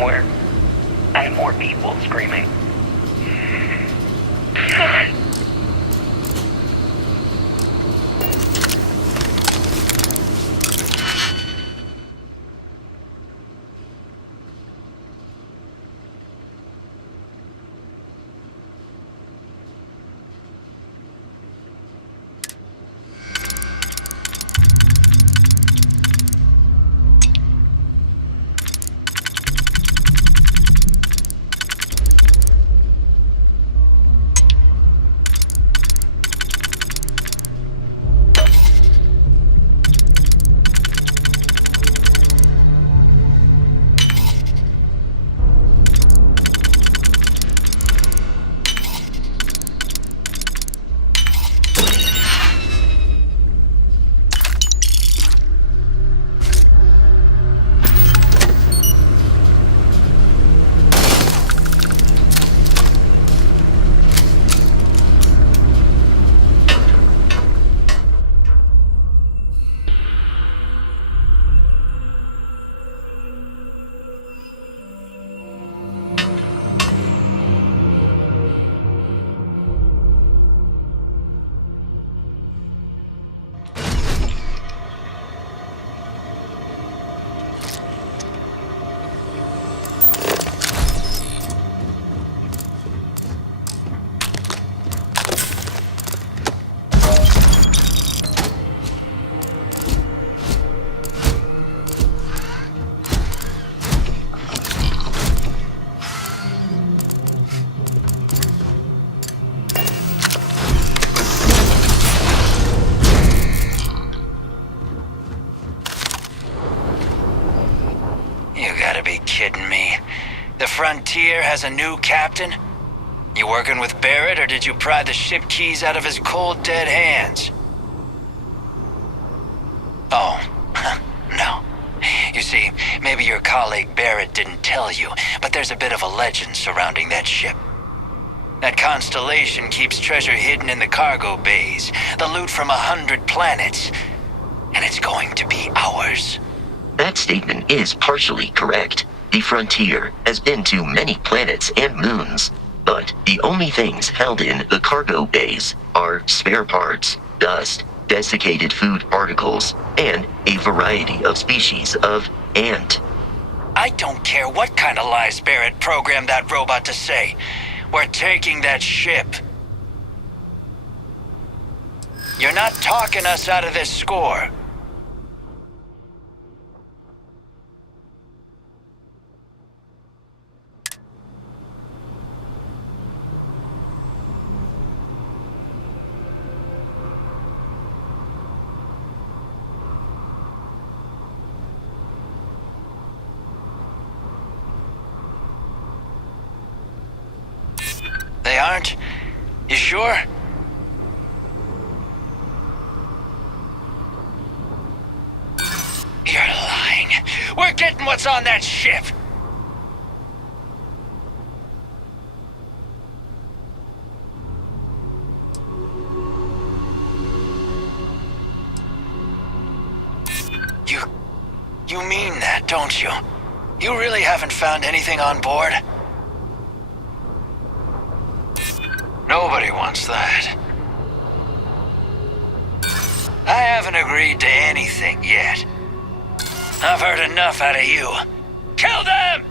somewhere. And more people screaming. Kidding me? The Frontier has a new captain? You working with Barrett, or did you pry the ship keys out of his cold, dead hands? Oh, no. You see, maybe your colleague Barrett didn't tell you, but there's a bit of a legend surrounding that ship. That constellation keeps treasure hidden in the cargo bays, the loot from 100 planets, and it's going to be ours. That statement is partially correct. The Frontier has been to many planets and moons, but the only things held in the cargo bays are spare parts, dust, desiccated food particles, and a variety of species of ant. I don't care what kind of lies Barrett programmed that robot to say. We're taking that ship. You're not talking us out of this score. They aren't? You sure? You're lying. We're getting what's on that ship! You mean that, don't you? You really haven't found anything on board? Nobody wants that. I haven't agreed to anything yet. I've heard enough out of you. Kill them!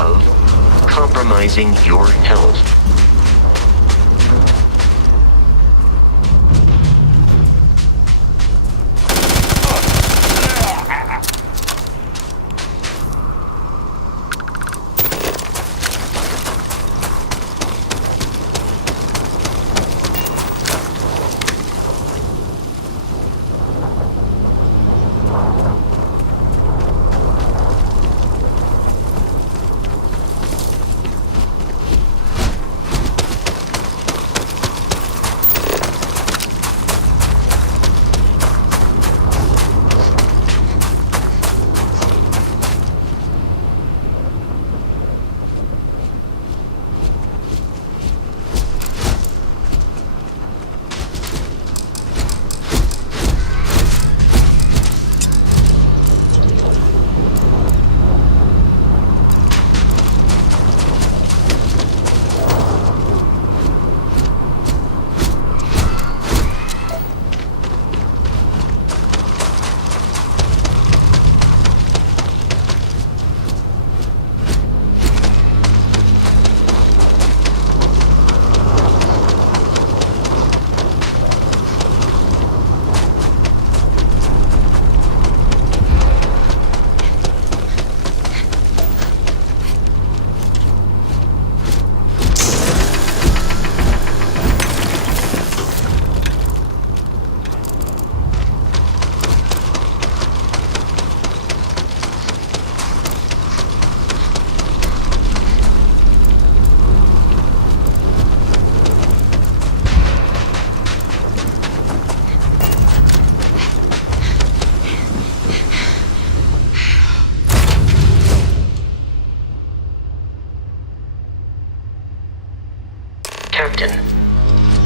of compromising your health. Captain,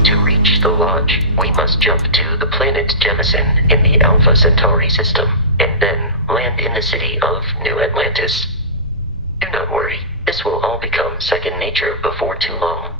to reach the lodge, we must jump to the planet Jemison in the Alpha Centauri system, and then land in the city of New Atlantis. Do not worry, this will all become second nature before too long.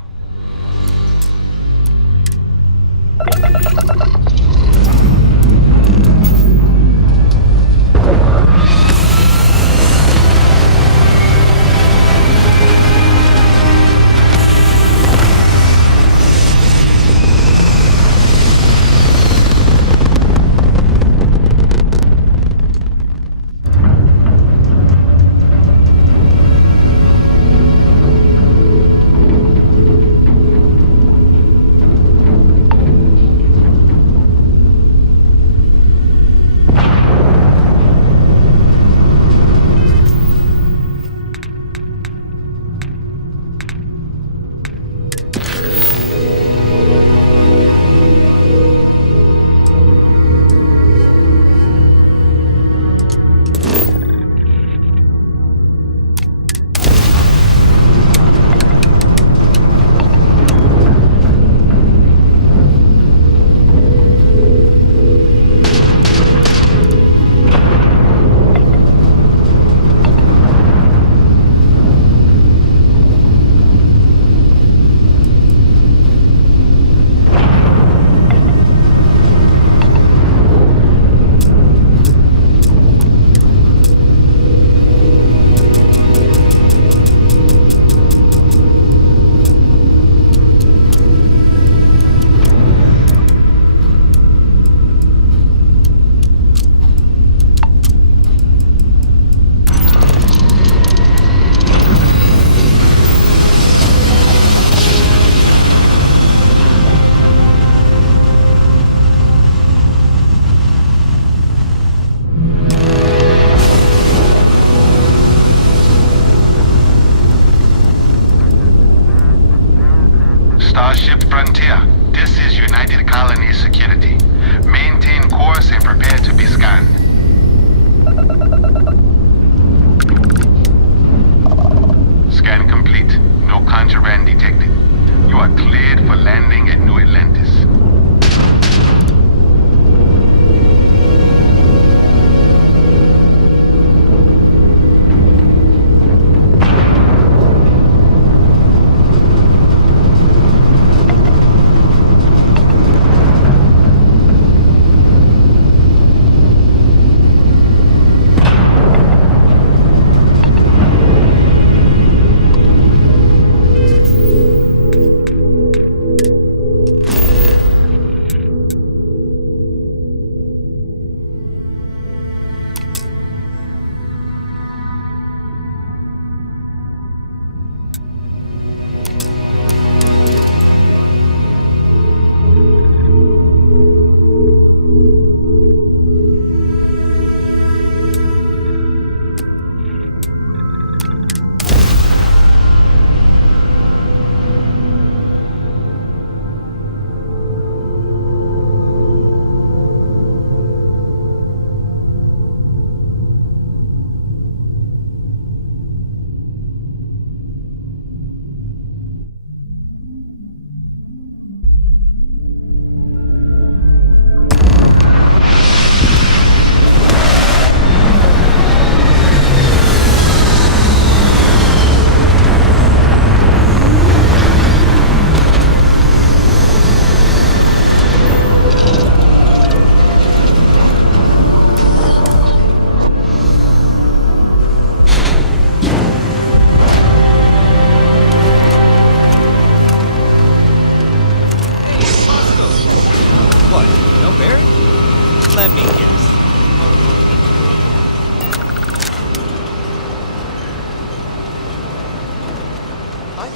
Starship Frontier, this is United Colonies Security. Maintain course and prepare to be scanned. Scan complete. No contraband detected. You are cleared for landing at New Atlantis.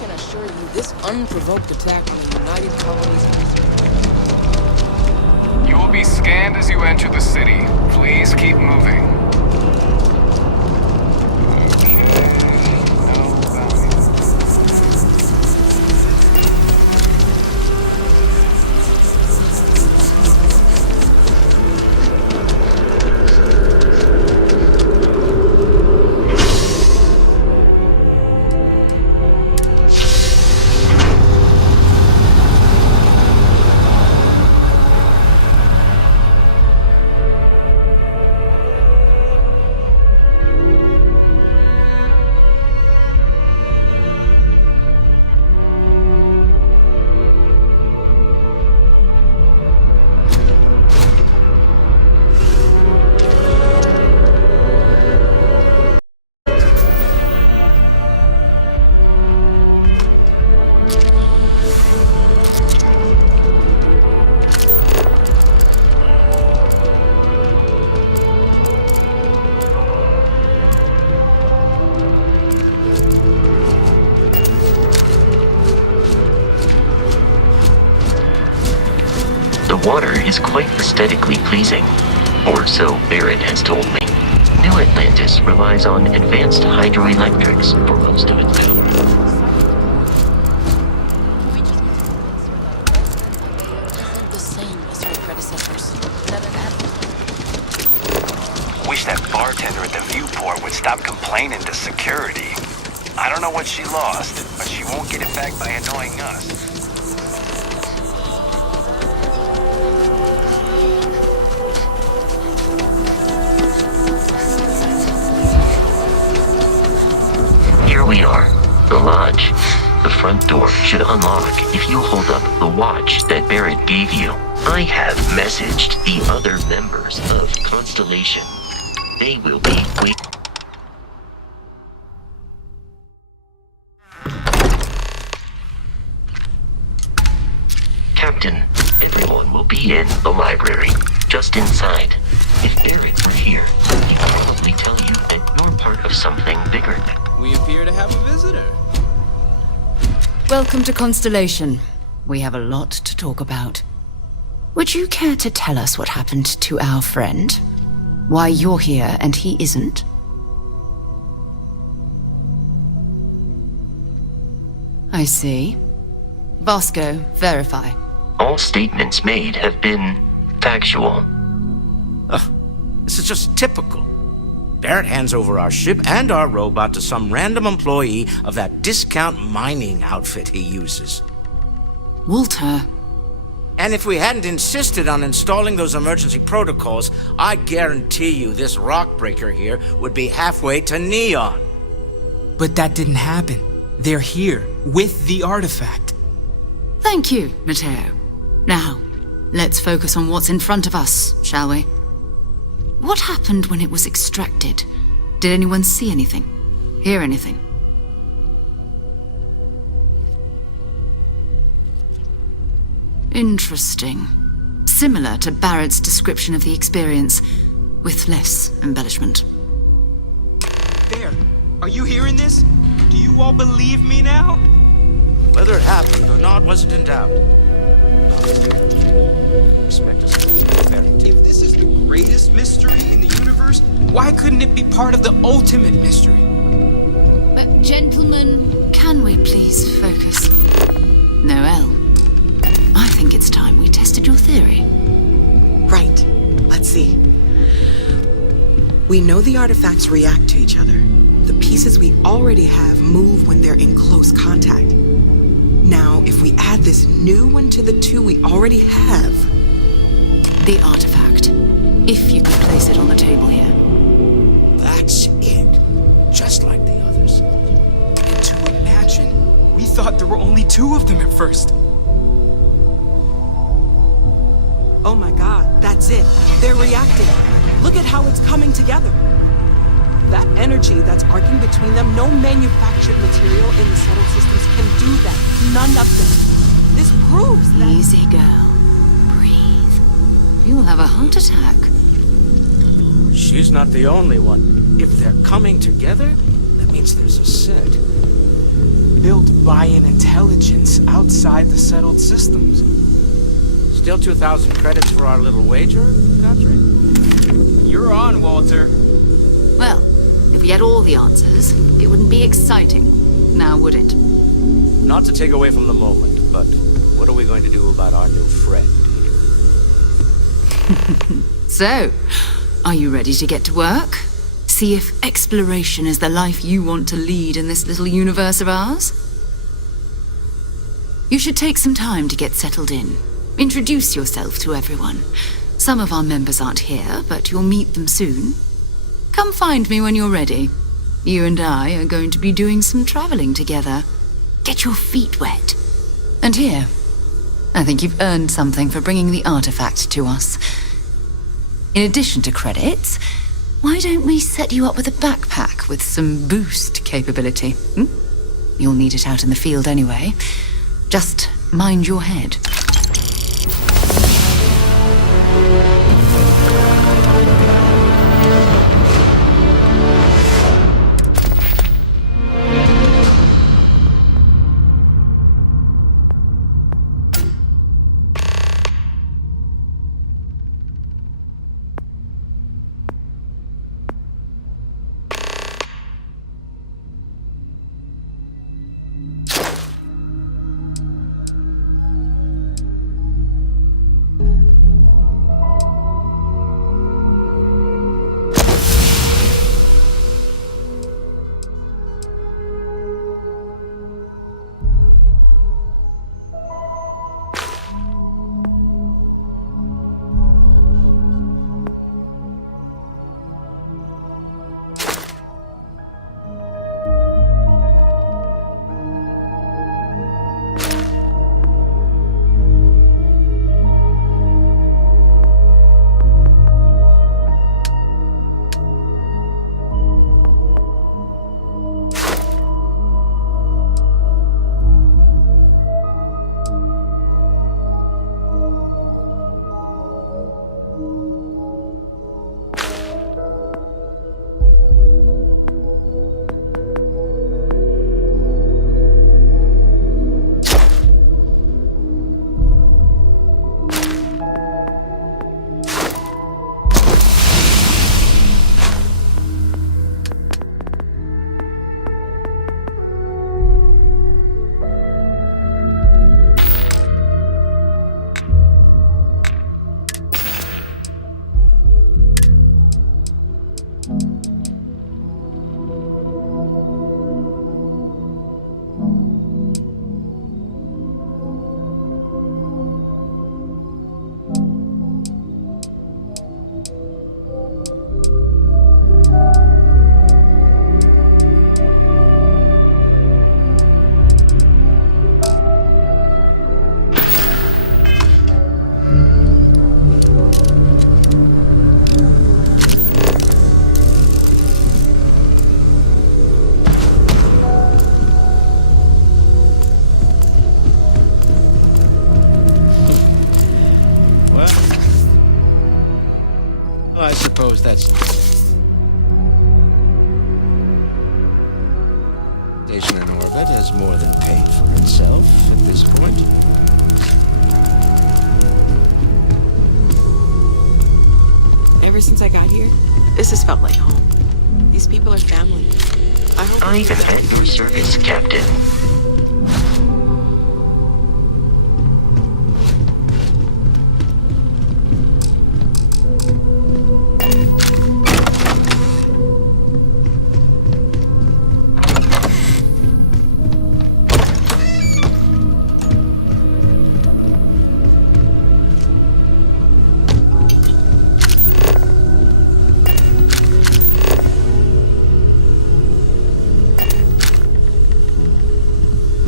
can assure you, this unprovoked attack on the United Colonies... You will be scanned as you enter the city. Please keep moving. The water is quite aesthetically pleasing, or so Barrett has told me. New Atlantis relies on advanced hydroelectrics for most of its power. The same as her predecessors. Wish that bartender at the viewport would stop complaining to security. I don't know what she lost, but she won't get it back by annoying us. Here we are, the lodge. The front door should unlock if you hold up the watch that Barrett gave you. I have messaged the other members of Constellation. They will be waiting. Captain, everyone will be in the library, just inside. If Barrett were here, he would probably tell you that you're part of something bigger. We appear to have a visitor. Welcome to Constellation. We have a lot to talk about. Would you care to tell us what happened to our friend? Why you're here and he isn't? I see. Vasco, verify. All statements made have been factual. This is just typical. Barrett hands over our ship and our robot to some random employee of that discount mining outfit he uses. Walter. And if we hadn't insisted on installing those emergency protocols, I guarantee you this rock breaker here would be halfway to Neon. But that didn't happen. They're here, with the artifact. Thank you, Matteo. Now, let's focus on what's in front of us, shall we? What happened when it was extracted? Did anyone see anything? Hear anything? Interesting. Similar to Barrett's description of the experience, with less embellishment. There. Are you hearing this? Do you all believe me now? Whether it happened or not wasn't in doubt. Expect us to believe Barrett. If this is the greatest mystery in the universe, why couldn't it be part of the ultimate mystery? But gentlemen, can we please focus? Noel, I think it's time we tested your theory. Right. Let's see. We know the artifacts react to each other. The pieces we already have move when they're in close contact. Now, if we add this new one to the two we already have... The artifact. If you could place it on the table here. That's it. Just like the others. And to imagine, we thought there were only two of them at first. Oh my god, that's it. They're reacting. Look at how it's coming together. That energy that's arcing between them, no manufactured material in the subtle systems can do that. None of them. This proves that... Easy, girl. Breathe. You'll have a heart attack. She's not the only one. If they're coming together, that means there's a set. built by an intelligence outside the settled systems. Still 2,000 credits for our little wager, Godfrey? You're on, Walter. Well, if we had all the answers, it wouldn't be exciting. Now, would it? Not to take away from the moment, but what are we going to do about our new friend here? So, are you ready to get to work? See if exploration is the life you want to lead in this little universe of ours? You should take some time to get settled in. Introduce yourself to everyone. Some of our members aren't here, but you'll meet them soon. Come find me when you're ready. You and I are going to be doing some traveling together. Get your feet wet. And here, I think you've earned something for bringing the artifact to us. In addition to credits, why don't we set you up with a backpack with some boost capability? You'll need it out in the field anyway. Just mind your head. That's station in orbit has more than paid for itself at this point. Ever since I got here, this has felt like home. These people are family. I hope I am at your service, Captain.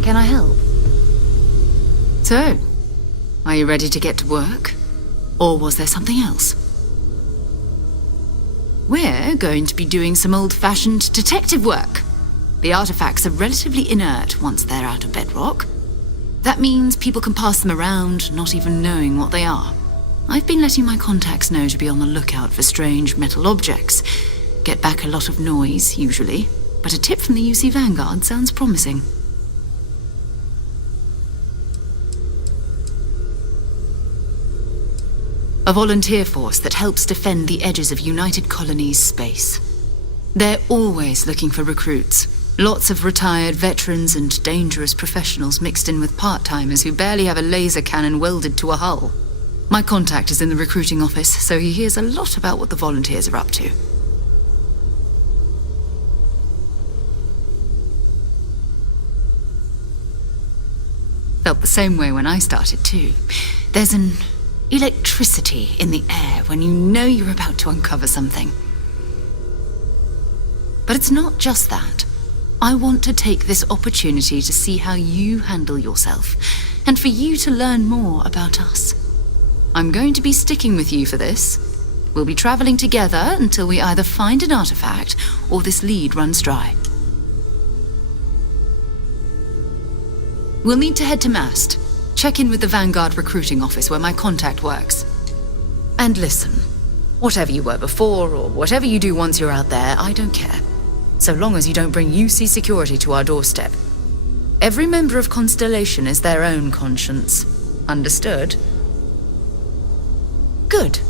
Can I help? So, are you ready to get to work? Or was there something else? We're going to be doing some old-fashioned detective work. The artifacts are relatively inert once they're out of bedrock. That means people can pass them around, not even knowing what they are. I've been letting my contacts know to be on the lookout for strange metal objects. Get back a lot of noise, usually, but a tip from the UC Vanguard sounds promising. A volunteer force that helps defend the edges of United Colonies space. They're always looking for recruits. Lots of retired veterans and dangerous professionals mixed in with part-timers who barely have a laser cannon welded to a hull. My contact is in the recruiting office, so he hears a lot about what the volunteers are up to. Felt the same way when I started too. There's an electricity in the air when you know you're about to uncover something. But it's not just that. I want to take this opportunity to see how you handle yourself, and for you to learn more about us. I'm going to be sticking with you for this. We'll be traveling together until we either find an artifact or this lead runs dry. We'll need to head to Mast. Check in with the Vanguard recruiting office where my contact works. And listen, whatever you were before or whatever you do once you're out there, I don't care. So long as you don't bring UC security to our doorstep. Every member of Constellation is their own conscience. Understood? Good.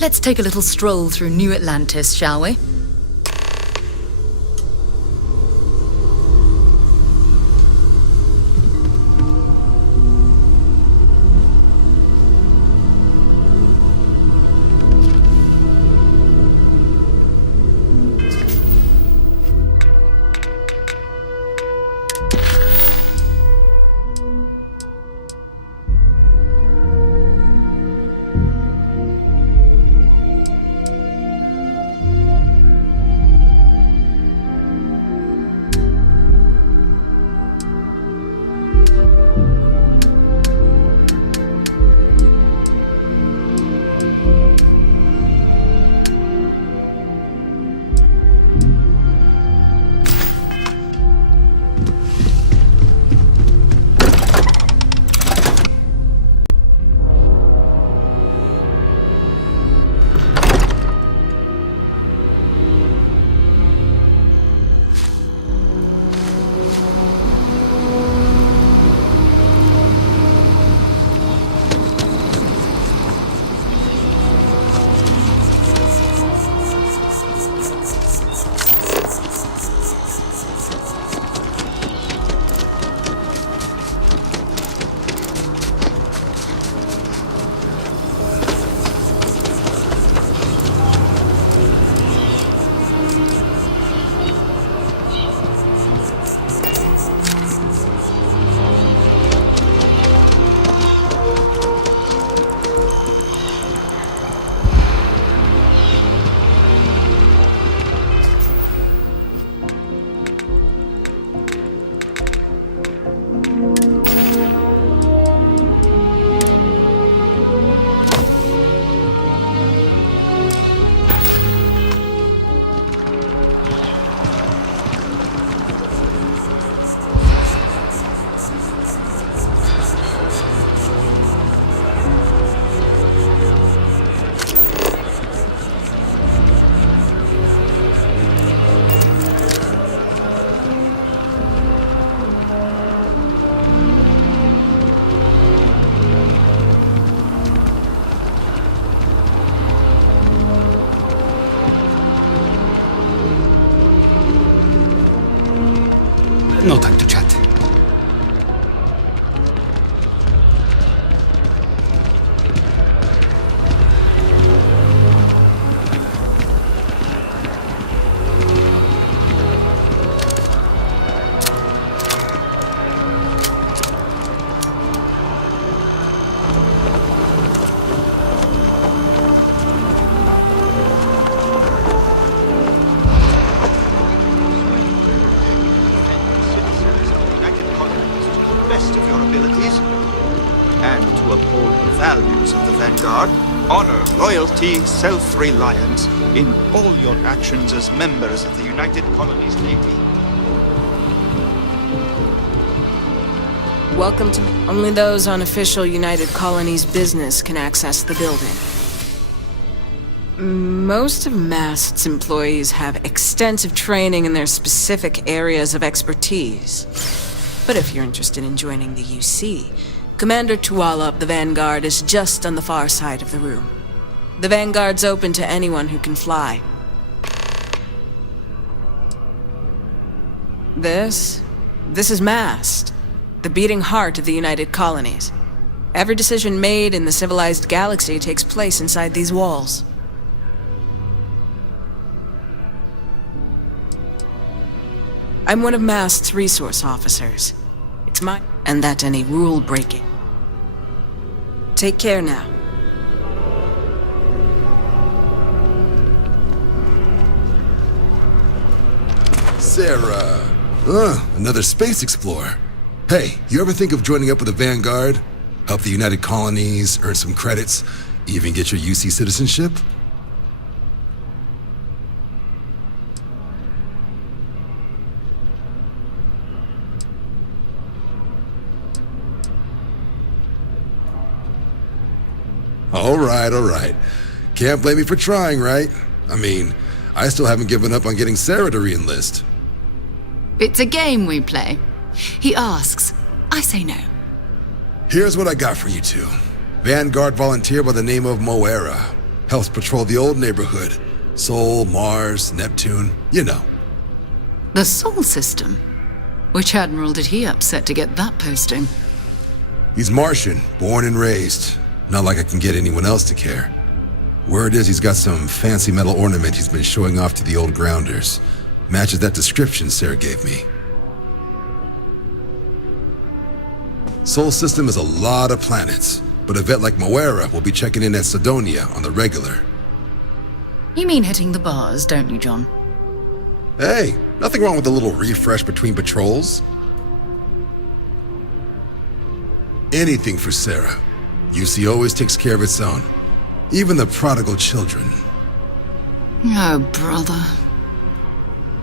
Let's take a little stroll through New Atlantis, shall we? No time to chat. Loyalty, self-reliance in all your actions as members of the United Colonies Navy. Welcome to... Only those on official United Colonies business can access the building. Most of Mast's employees have extensive training in their specific areas of expertise. But if you're interested in joining the UC, Commander Tuala of the Vanguard is just on the far side of the room. The Vanguard's open to anyone who can fly. This is Mast, the beating heart of the United Colonies. Every decision made in the civilized galaxy takes place inside these walls. I'm one of Mast's resource officers. It's my... and that any rule breaking. Take care now. Sarah. Another space explorer. Hey, you ever think of joining up with the Vanguard? Help the United Colonies, earn some credits, even get your UC citizenship? All right. Can't blame me for trying, right? I mean, I still haven't given up on getting Sarah to re-enlist. It's a game we play. He asks, I say no. Here's what I got for you two. Vanguard volunteer by the name of Moera. Helps patrol the old neighborhood. Sol, Mars, Neptune, you know. The Sol system? Which admiral did he upset to get that posting? He's Martian, born and raised. Not like I can get anyone else to care. Word is he's got some fancy metal ornament he's been showing off to the old grounders. Matches that description Sarah gave me. Sol system is a lot of planets, but a vet like Moera will be checking in at Sidonia on the regular. You mean hitting the bars, don't you, John? Hey, nothing wrong with a little refresh between patrols. Anything for Sarah. UC always takes care of its own. Even the prodigal children. Oh, brother.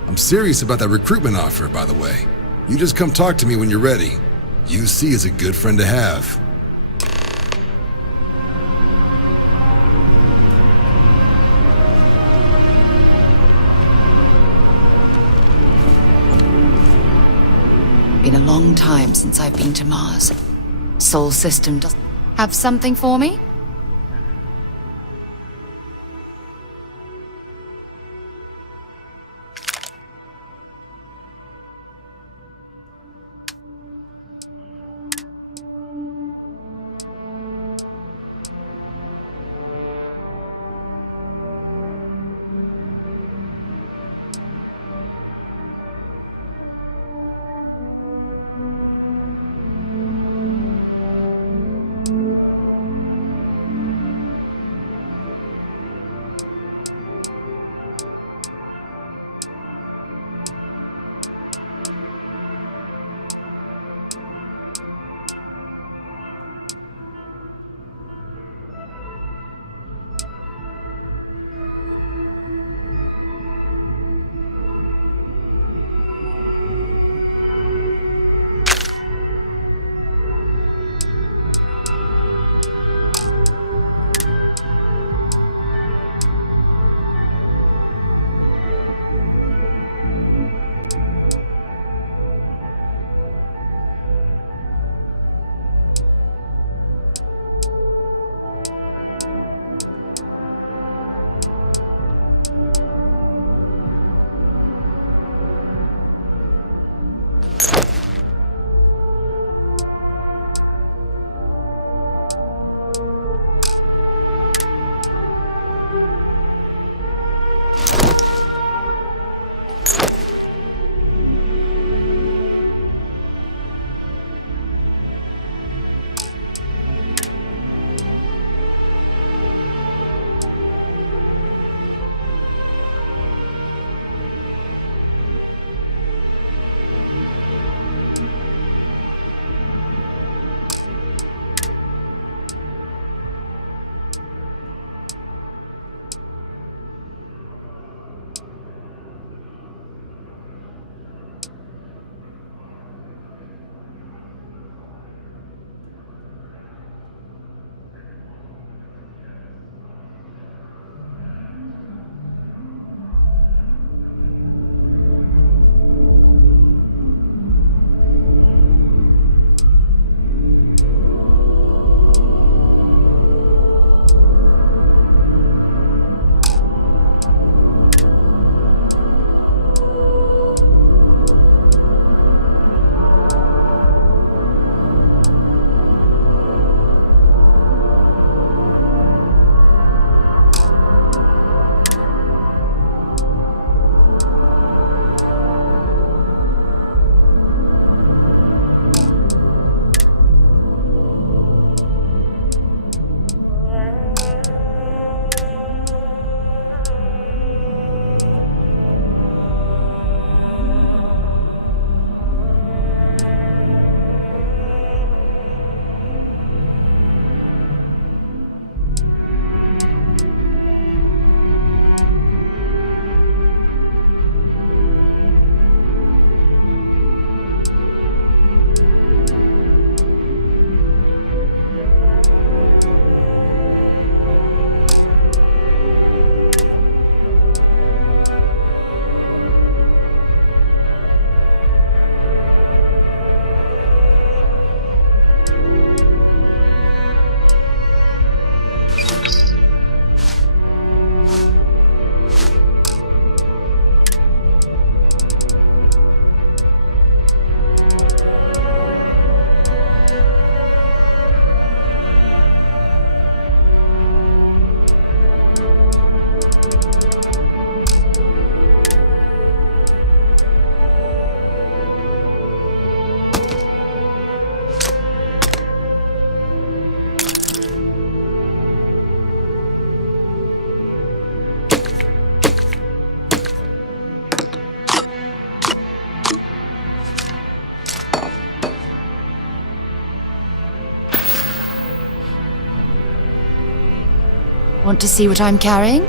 I'm serious about that recruitment offer, by the way. You just come talk to me when you're ready. UC is a good friend to have. Been a long time since I've been to Mars. Sol system does have something for me? Want to see what I'm carrying?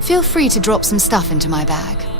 Feel free to drop some stuff into my bag.